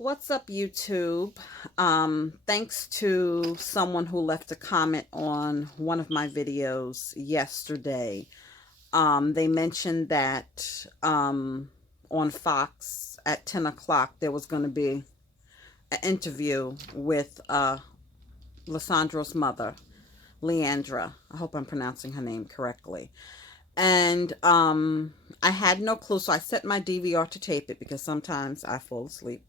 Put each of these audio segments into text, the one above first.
What's up, YouTube? Thanks to someone who left a comment on one of my videos yesterday. They mentioned that on Fox at 10 o'clock there was going to be an interview with Lesandro's mother, Leandra. I hope I'm pronouncing her name correctly. And I had no clue, so I set my DVR to tape it because sometimes I fall asleep.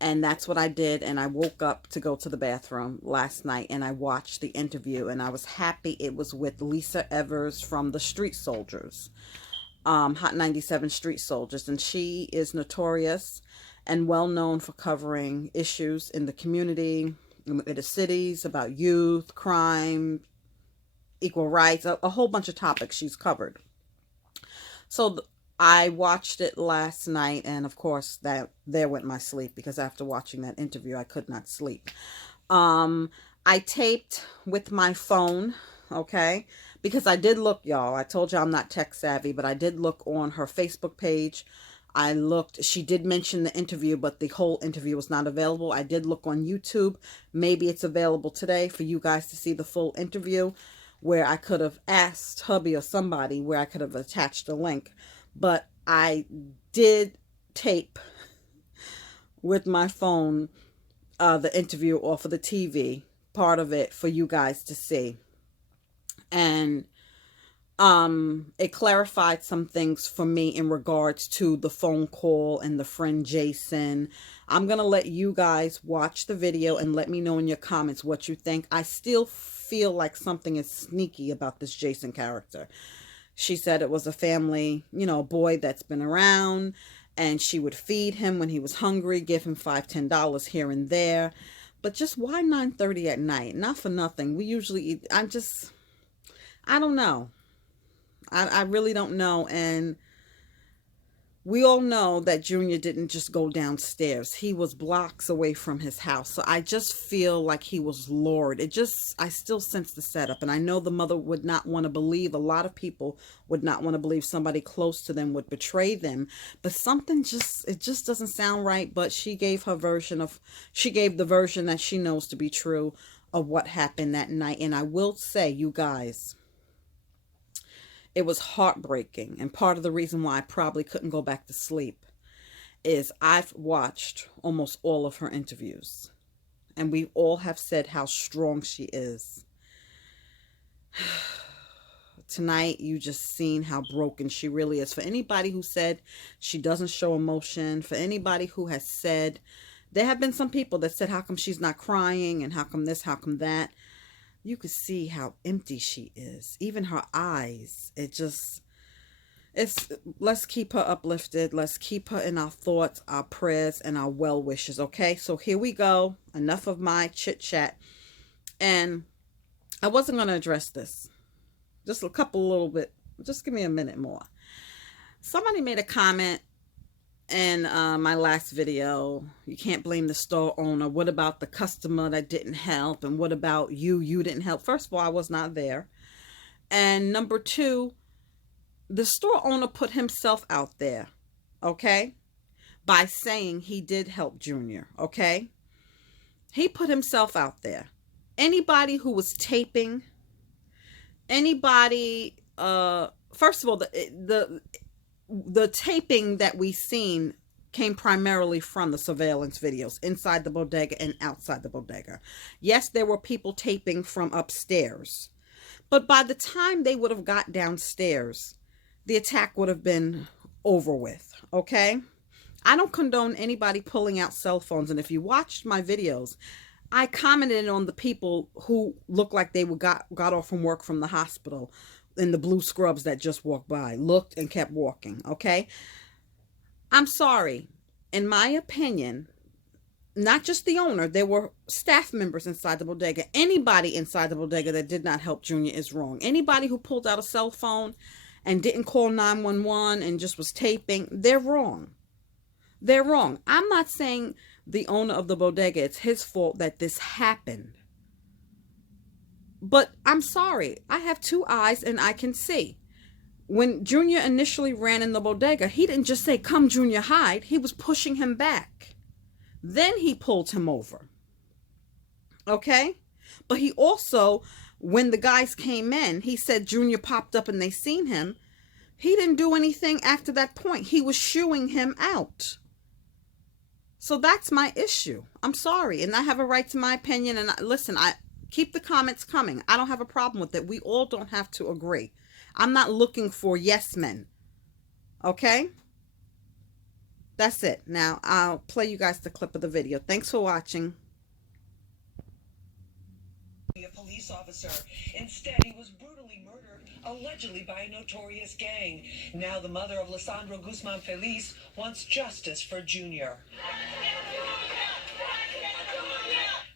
And that's what I did. And I woke up to go to the bathroom last night and I watched the interview. And I was happy it was with Lisa Evers from the Street Soldiers, Hot 97 Street Soldiers. And she is notorious and well known for covering issues in the community, in the cities, about youth, crime, equal rights, a whole bunch of topics she's covered. So I watched it last night, and of course that there went my sleep, because after watching that interview I could not sleep. I taped with my phone, okay, because I did look, y'all. I told you I'm not tech savvy, but I did look on her Facebook page. I looked, she did mention the interview, but the whole interview was not available. I did look on YouTube. Maybe it's available today for you guys to see the full interview, where I could have asked hubby or somebody where I could have attached a link. But I did tape with my phone the interview off of the TV, part of it, for you guys to see. And it clarified some things for me in regards to the phone call and the friend Jason. I'm going to let you guys watch the video and let me know in your comments what you think. I still feel like something is sneaky about this Jason character. She said it was a family, boy that's been around, and she would feed him when he was hungry, give him $5, $10 here and there. But just why 9:30 at night? Not for nothing. We usually eat. I don't know. I really don't know. And we all know that Junior didn't just go downstairs. He was blocks away from his house. So I just feel like he was lured. I still sense the setup. And I know the mother would not want to believe, a lot of people would not want to believe somebody close to them would betray them. But it just doesn't sound right. But she gave the version that she knows to be true of what happened that night. And I will say, you guys, it was heartbreaking. And part of the reason why I probably couldn't go back to sleep is I've watched almost all of her interviews. And we all have said how strong she is. Tonight, you just seen how broken she really is. For anybody who said she doesn't show emotion, for anybody who has said, there have been some people that said, how come she's not crying? And how come this, how come that? You could see how empty she is. Even her eyes. Let's keep her uplifted. Let's keep her in our thoughts, our prayers, and our well wishes. Okay, so here we go. Enough of my chit chat. And I wasn't going to address this. Just just give me a minute more. Somebody made a comment in my last video. You can't blame the store owner. What about the customer that didn't help? And what about you didn't help? First of all, I was not there. And number two, the store owner put himself out there, okay, by saying he did help Junior, okay? He put himself out there. Anybody who was taping, anybody, first of all, the taping that we seen came primarily from the surveillance videos inside the bodega and outside the bodega. Yes, there were people taping from upstairs. But by the time they would have got downstairs, the attack would have been over with, okay? I don't condone anybody pulling out cell phones. And if you watched my videos, I commented on the people who looked like they got off from work from the hospital in the blue scrubs that just walked by, looked and kept walking, okay? I'm sorry. In my opinion, not just the owner, there were staff members inside the bodega. Anybody inside the bodega that did not help Junior is wrong. Anybody who pulled out a cell phone and didn't call 911 and just was taping, they're wrong. They're wrong. I'm not saying the owner of the bodega, it's his fault that this happened. But I'm sorry, I have two eyes and I can see. When Junior initially ran in the bodega, he didn't just say, come Junior, hide. He was pushing him back. Then he pulled him over. Okay? But he also, when the guys came in, he said Junior popped up and they seen him. He didn't do anything after that point. He was shooing him out. So that's my issue. I'm sorry. And I have a right to my opinion. And listen, I keep the comments coming. I don't have a problem with it. We all don't have to agree. I'm not looking for yes men. Okay? That's it. Now, I'll play you guys the clip of the video. Thanks for watching. A police officer. Instead, he was brutally murdered, allegedly by a notorious gang. Now the mother of Lesandro Guzman-Feliz wants justice for Junior.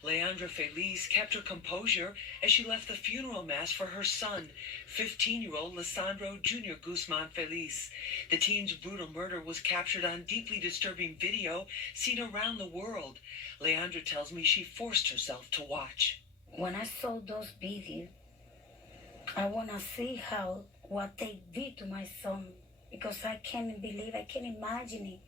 Leandra Feliz kept her composure as she left the funeral mass for her son, 15-year-old Lesandro Jr. Guzman-Feliz. The teen's brutal murder was captured on deeply disturbing video seen around the world. Leandra tells me she forced herself to watch. When I saw those videos, I want to see what they did to my son, because I can't believe, I can't imagine it.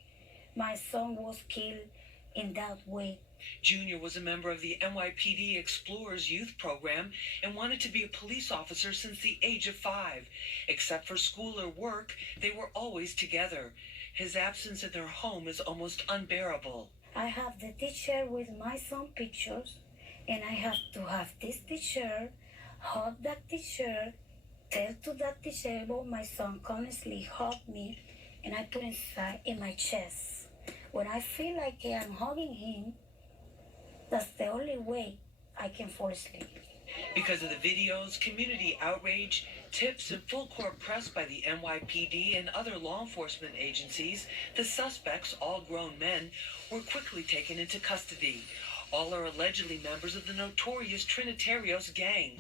My son was killed in that way. Junior was a member of the NYPD Explorers Youth Program and wanted to be a police officer since the age of 5. Except for school or work, they were always together. His absence in their home is almost unbearable. I have the teacher with my son pictures, and I have to have this teacher, hug that teacher, tell to that teacher about my son, constantly hug me, and I put inside in my chest. When I feel like I'm hugging him, that's the only way I can fall asleep. Because of the videos, community outrage, tips, and full court press by the NYPD and other law enforcement agencies, the suspects, all grown men, were quickly taken into custody. All are allegedly members of the notorious Trinitarios gang.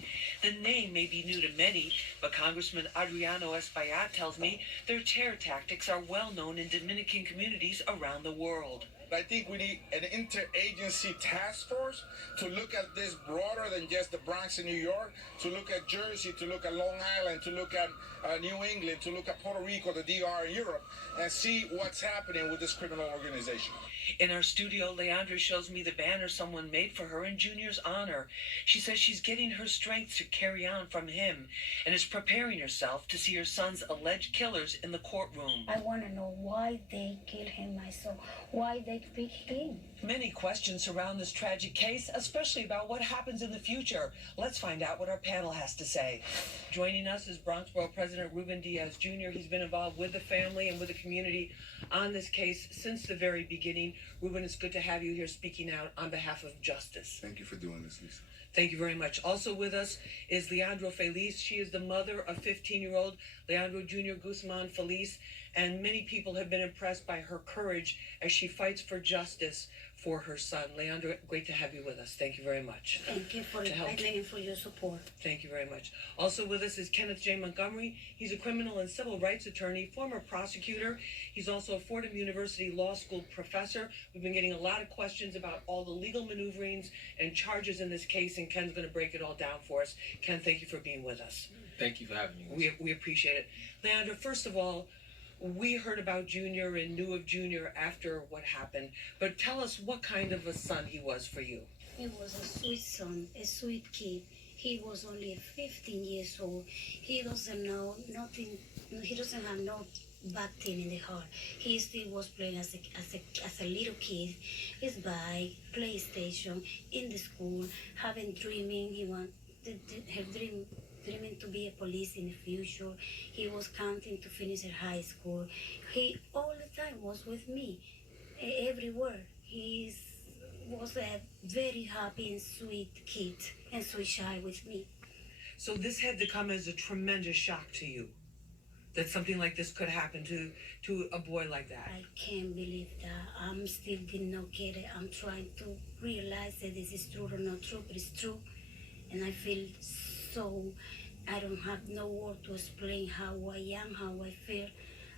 The name may be new to many, but Congressman Adriano Espaillat tells me their terror tactics are well known in Dominican communities around the world. I think we need an interagency task force to look at this broader than just the Bronx in New York, to look at Jersey, to look at Long Island, to look at New England, to look at Puerto Rico, the DR in Europe, and see what's happening with this criminal organization. In our studio, Leandra shows me the banner someone made for her in Junior's honor. She says she's getting her strength to carry on from him and is preparing herself to see her son's alleged killers in the courtroom. I want to know why they killed him, my son, why they picked him. Many questions surround this tragic case, especially about what happens in the future. Let's find out what our panel has to say. Joining us is Bronx Borough President Ruben Diaz Jr. He's been involved with the family and with the community on this case since the very beginning. Ruben, it's good to have you here speaking out on behalf of justice. Thank you for doing this, Lisa. Thank you very much. Also with us is Leandra Feliz. She is the mother of 15-year-old Leandro Jr. Guzman-Feliz, and many people have been impressed by her courage as she fights for justice for her son. Leandra, great to have you with us. Thank you very much. Thank you for inviting and for your support. Thank you very much. Also with us is Kenneth J. Montgomery. He's a criminal and civil rights attorney, former prosecutor. He's also a Fordham University Law School professor. We've been getting a lot of questions about all the legal maneuverings and charges in this case, and Ken's going to break it all down for us. Ken, thank you for being with us. Thank you for having me. We appreciate it. Leandra, first of all, we heard about Junior and knew of Junior after what happened, but tell us what kind of a son he was for you. He was a sweet son, a sweet kid. He was only 15 years old. He doesn't know nothing. He doesn't have no bad thing in the heart. He still was playing as a little kid. His bike, PlayStation, in the school, having dreaming. He want her dreaming to be a police in the future. He was counting to finish her high school. He all the time was with me, everywhere. He was a very happy and sweet kid and sweet child with me. So this had to come as a tremendous shock to you, that something like this could happen to a boy like that. I can't believe that. I'm still did not get it. I'm trying to realize that this is true or not true, but it's true. And I feel so, I don't have no word to explain how I am, how I feel.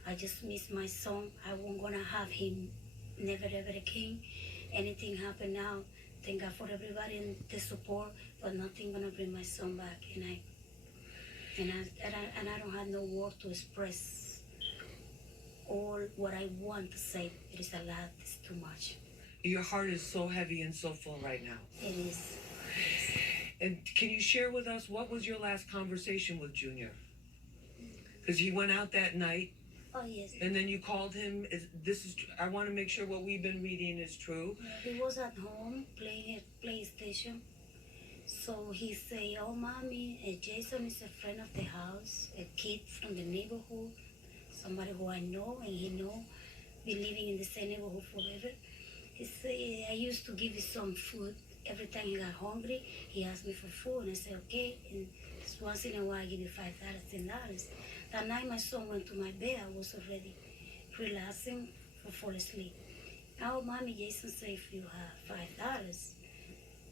I just miss my son. I won't gonna have him never ever again. Anything happen now, thank God for everybody and the support, but nothing gonna bring my son back. And I don't have no word to express all what I want to say. It is a lot, it's too much. Your heart is so heavy and so full right now. It is. And can you share with us what was your last conversation with Junior? Because he went out that night. Oh, yes. And then you called him. I want to make sure what we've been reading is true. He was at home playing a PlayStation. So he say, "Oh, mommy, Jason is a friend of the house, a kid from the neighborhood, somebody who I know, and he know, been living in the same neighborhood forever." He say, "I used to give him some food. Every time he got hungry, he asked me for food, and I said, okay. And just once in a while, I give you $5, $10. That night, my son went to my bed. I was already relaxing for fall asleep. Now, mommy, Jason say, if you have $5,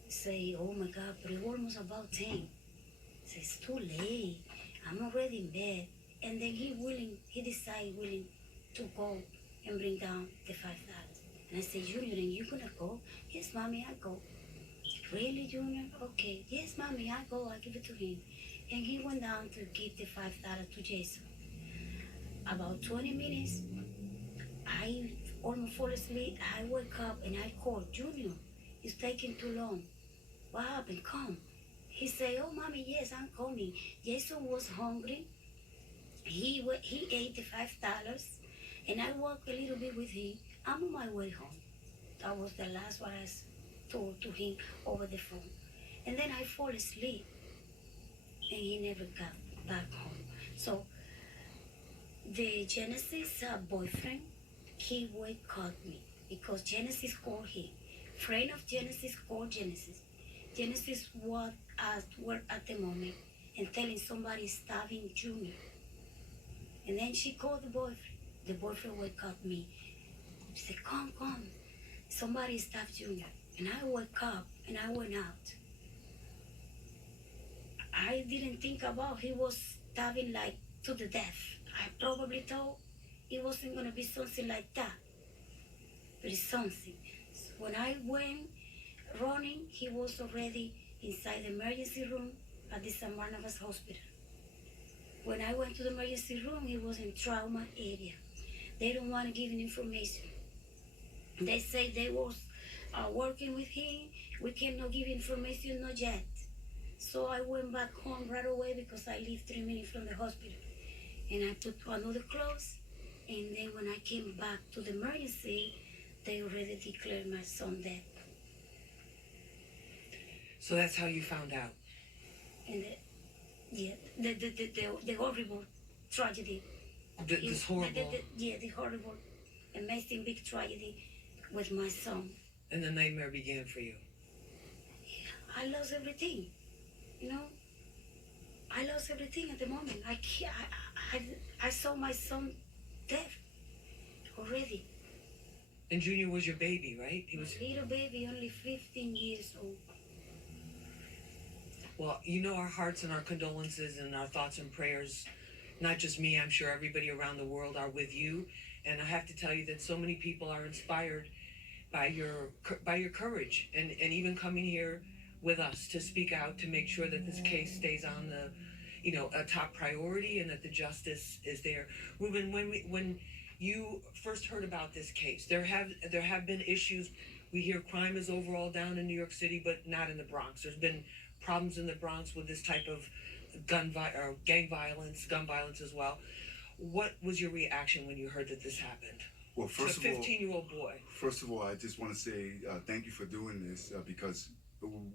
say, oh my God, but it's almost about 10. Say, it's too late. I'm already in bed. And then he decided willing to go and bring down the $5. And I said, Junior, and you gonna go? Yes, mommy, I go. Really, Junior? Okay. Yes, mommy, I go. I give it to him. And he went down to give the $5 to Jason. About 20 minutes, I almost fall asleep. I wake up and I call, Junior, it's taking too long. What happened? Come. He say, oh, mommy, yes, I'm coming. Jason was hungry. He ate the $5, and I walked a little bit with him. I'm on my way home. That was the last one I told to him over the phone. And then I fall asleep, and he never got back home. So the Genesis boyfriend, he called me because Genesis called him. Friend of Genesis called Genesis. Genesis was at work at the moment and telling somebody stabbing Junior. And then she called the boyfriend. The boyfriend wake up me. She said, come. Somebody stabbed Junior. And I woke up and I went out. I didn't think about he was stabbing like to the death. I probably thought it wasn't going to be something like that. But it's something. So when I went running, he was already inside the emergency room at the San Barnabas Hospital. When I went to the emergency room, he was in trauma area. They don't want to give him information. They say they was working with him. We cannot give information, not yet. So I went back home right away because I lived 3 minutes from the hospital. And I put another clothes. And then when I came back to the emergency, they already declared my son dead. So that's how you found out. And the horrible tragedy. This horrible. The horrible, amazing, big tragedy with my son. And the nightmare began for you. I lost everything, I lost everything at the moment. I saw my son dead already. And Junior was your baby, right? He was a little baby, only 15 years old. Well, our hearts and our condolences and our thoughts and prayers, not just me, I'm sure everybody around the world are with you. And I have to tell you that so many people are inspired by your courage and even coming here with us to speak out to make sure that this case stays on a top priority and that the justice is there. Ruben, when you first heard about this case, there have been issues. We hear crime is overall down in New York City, but not in the Bronx. There's been problems in the Bronx with this type of gang violence, gun violence as well. What was your reaction when you heard that this happened? Well, first of all, 15-year-old boy. First of all, I just want to say thank you for doing this because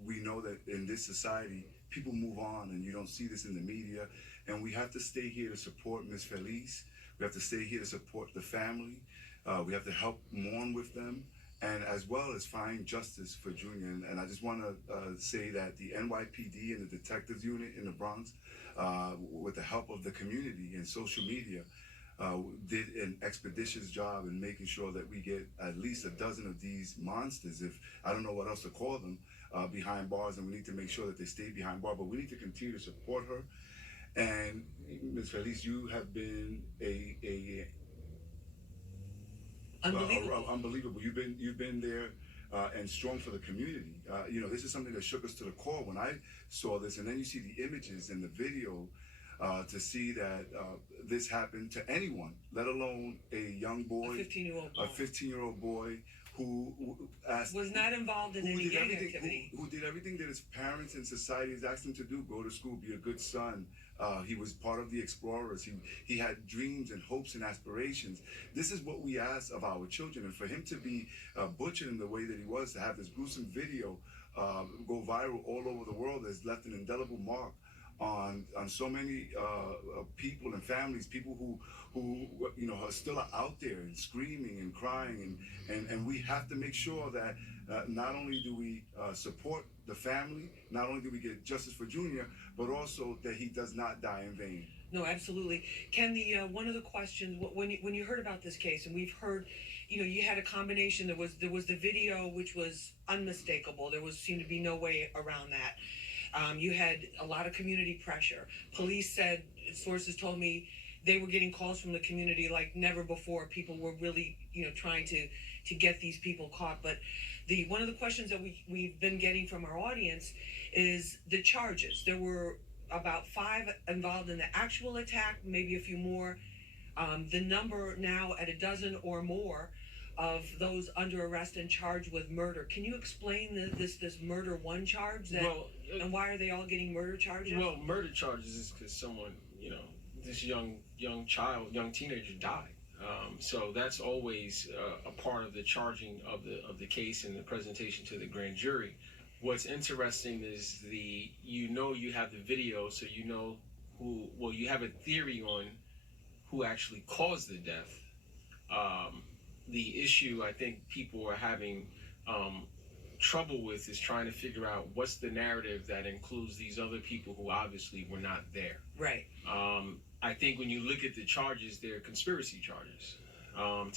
we know that in this society, people move on and you don't see this in the media. And we have to stay here to support Miss Feliz. We have to stay here to support the family. We have to help mourn with them and as well as find justice for Junior. And I just want to say that the NYPD and the detectives unit in the Bronx, with the help of the community and social media, did an expeditious job in making sure that we get at least a dozen of these monsters, if I don't know what else to call them, behind bars, and we need to make sure that they stay behind bars. But we need to continue to support her. And Ms. Feliz, you have been unbelievable. You've been there and strong for the community. This is something that shook us to the core when I saw this, and then you see the images and the video. To see that this happened to anyone, let alone a young boy, a 15-year-old boy, who asked, was not involved in any gang activity. Who did everything that his parents and society has asked him to do: go to school, be a good son. He was part of the explorers. He had dreams and hopes and aspirations. This is what we ask of our children, and for him to be butchered in the way that he was, to have this gruesome video go viral all over the world, has left an indelible mark on so many people and families, people who are still out there and screaming and crying, and we have to make sure that not only do we support the family, not only do we get justice for Junior, but also that he does not die in vain. No, absolutely. Ken, the one of the questions when you heard about this case, and we've heard, you had a combination. There was the video, which was unmistakable. There seemed to be no way around that. You had a lot of community pressure. Police said, sources told me, they were getting calls from the community like never before. People were really, trying to get these people caught. But one of the questions that we've been getting from our audience is the charges. There were about 5 involved in the actual attack, maybe a few more. The number now at a dozen or more of those under arrest and charged with murder. Can you explain this murder 1 charge and why are they all getting murder charges? Well, murder charges is because someone, this young teenager died. So that's always a part of the charging of the case and the presentation to the grand jury. What's interesting is you have the video, so you have a theory on who actually caused the death. The issue I think people are having trouble with is trying to figure out what's the narrative that includes these other people who obviously were not there. Right. I think when you look at the charges, they're conspiracy charges.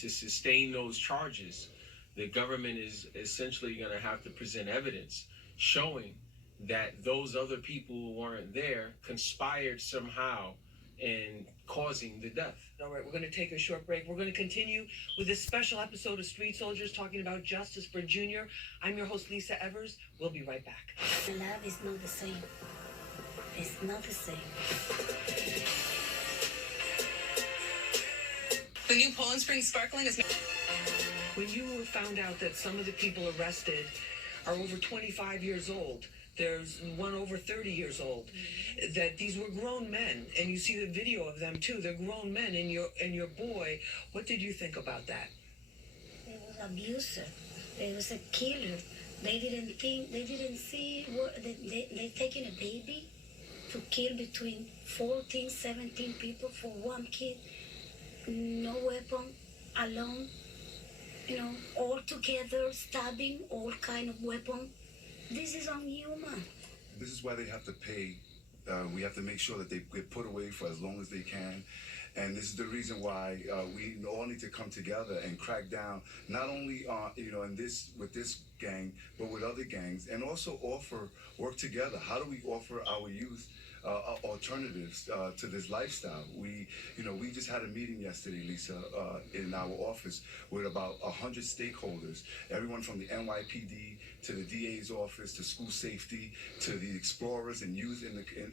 To sustain those charges, the government is essentially going to have to present evidence showing that those other people who weren't there conspired somehow in causing the death. All right, we're going to take a short break. We're going to continue with this special episode of Street Soldiers talking about justice for Junior. I'm your host, Lisa Evers. We'll be right back. Love is not the same. It's not the same. The new Poland Spring Sparkling is... When you found out that some of the people arrested are over 25 years old, there's one over 30 years old, that these were grown men, and you see the video of them too. They're grown men, and your boy. What did you think about that? He was an abuser. He was a killer. They didn't see what they taking a baby to kill between 14, 17 people for one kid. No weapon, alone, all together, stabbing, all kind of weapon. This is unhuman. This is why they have to pay. We have to make sure that they get put away for as long as they can. And this is the reason why we all need to come together and crack down, not only with this gang, but with other gangs, and also work together. How do we offer our youth alternatives to this lifestyle? We just had a meeting yesterday, Lisa, in our office with about 100 stakeholders, everyone from the NYPD to the DA's office, to school safety, to the explorers and youth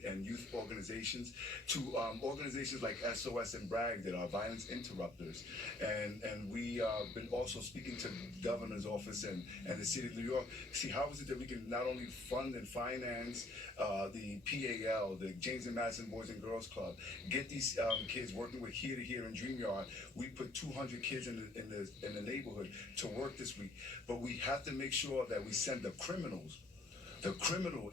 and youth organizations, to organizations like SOS and BRAG that are violence interrupters. And we been also speaking to the governor's office and the city of New York. See, how is it that we can not only fund and finance the PAL, the James and Madison Boys and Girls Club, get these kids working with Here to Here and Dream Yard. We put 200 kids in the neighborhood to work this week. But we have to make sure that we send the criminal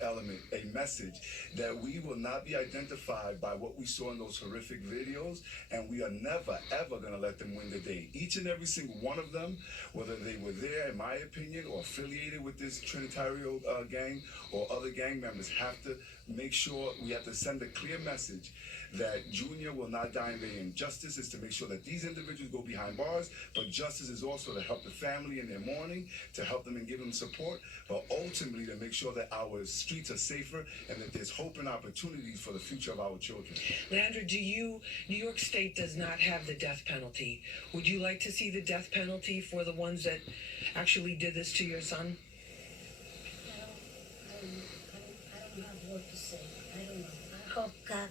element, a message that we will not be identified by what we saw in those horrific videos, and we are never, ever going to let them win the day. Each and every single one of them, whether they were there, in my opinion, or affiliated with this Trinitario gang or other gang members, have to make sure we have to send a clear message that Junior will not die in vain. Justice is to make sure that these individuals go behind bars, but justice is also to help the family in their mourning, to help them and give them support, but ultimately to make sure that our streets are safer and that there's hope and opportunities for the future of our children. Leandra, New York State does not have the death penalty. Would you like to see the death penalty for the ones that actually did this to your son? I don't have what to say. I don't know. I hope God,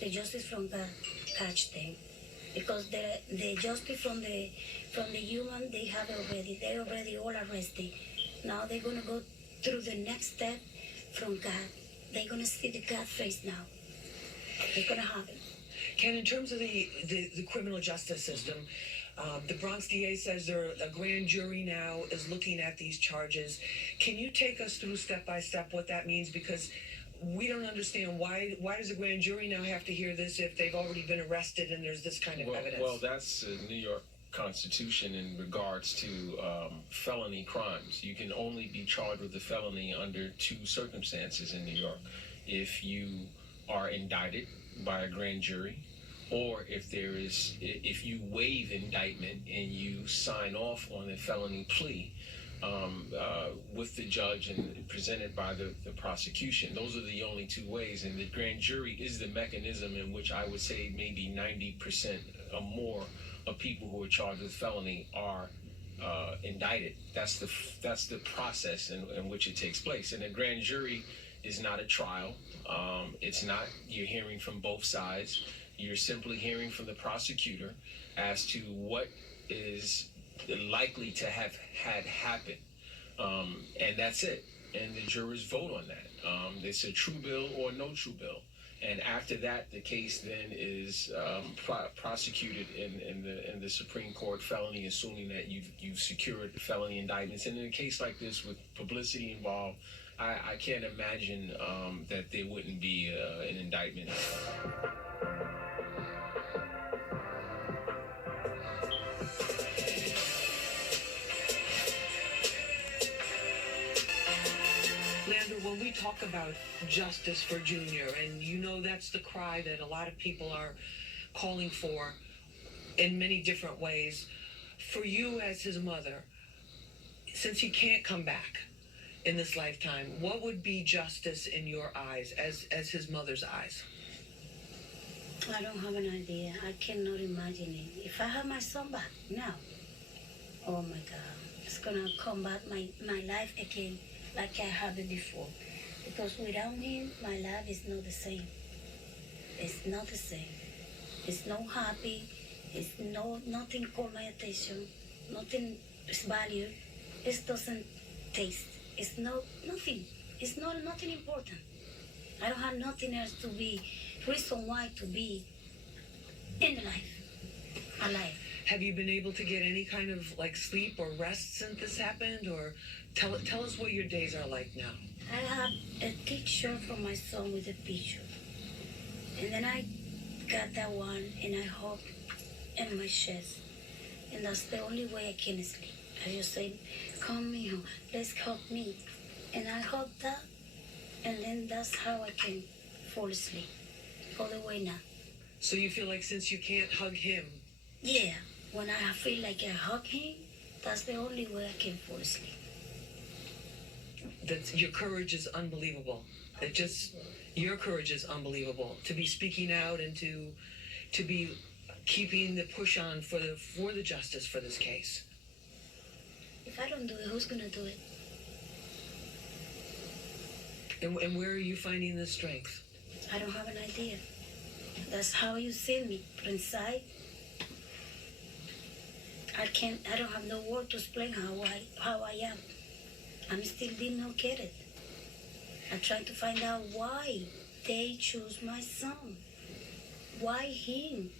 the justice from God, catch them because the justice from the human they have already. They already all arrested. Now they're gonna go through the next step from God. They're gonna see the God face now. They're gonna have it. Ken, in terms of the criminal justice system, the Bronx DA says a grand jury now is looking at these charges. Can you take us through step by step what that means? Because we don't understand why does a grand jury now have to hear this if they've already been arrested and there's this kind of evidence? Well, that's the New York Constitution in regards to felony crimes. You can only be charged with a felony under two circumstances in New York: if you are indicted by a grand jury, or if you waive indictment and you sign off on a felony plea with the judge and presented by the prosecution. Those are the only two ways, and the grand jury is the mechanism in which I would say maybe 90% or more of people who are charged with felony are indicted. That's the process in which it takes place. And a grand jury is not a trial. It's not you're hearing from both sides. You're simply hearing from the prosecutor as to what is likely to have had happen, and that's it. And the jurors vote on that. It's a true bill or no true bill. And after that, the case then is prosecuted in the Supreme Court, felony, assuming that you've secured felony indictments. And in a case like this with publicity involved, I can't imagine that there wouldn't be an indictment. Leandra, when we talk about justice for Junior, and you know that's the cry that a lot of people are calling for in many different ways, for you as his mother, since he can't come back in this lifetime, what would be justice in your eyes, as his mother's eyes? I don't have an idea. I cannot imagine it. If I have my son back now, oh my God, it's gonna come back my life again like I had it before. Because without him, my life is not the same. It's not the same. It's not happy. It's nothing caught my attention. Nothing is valued. It doesn't taste. It's nothing. It's nothing important. I don't have nothing else to be, reason why to be in life, alive. Have you been able to get any kind of like sleep or rest since this happened? Or tell us what your days are like now. I have a picture from my son with a picture. And then I got that one and I hug in my chest. And that's the only way I can sleep. I just say, come here, let's hug me. And I hug that, and then that's how I can fall asleep. All the way now. So you feel like since you can't hug him, Yeah, when I feel like I hug him, that's the only way I can fall asleep. that your courage is unbelievable. Your courage is unbelievable to be speaking out and to be keeping the push on for the justice for this case. If I don't do it, who's gonna do it? And where are you finding the strength? I don't have an idea. That's how you see me, but inside, I don't have no word to explain how I am. I'm still did not get it. I'm trying to find out why they choose my son. Why him?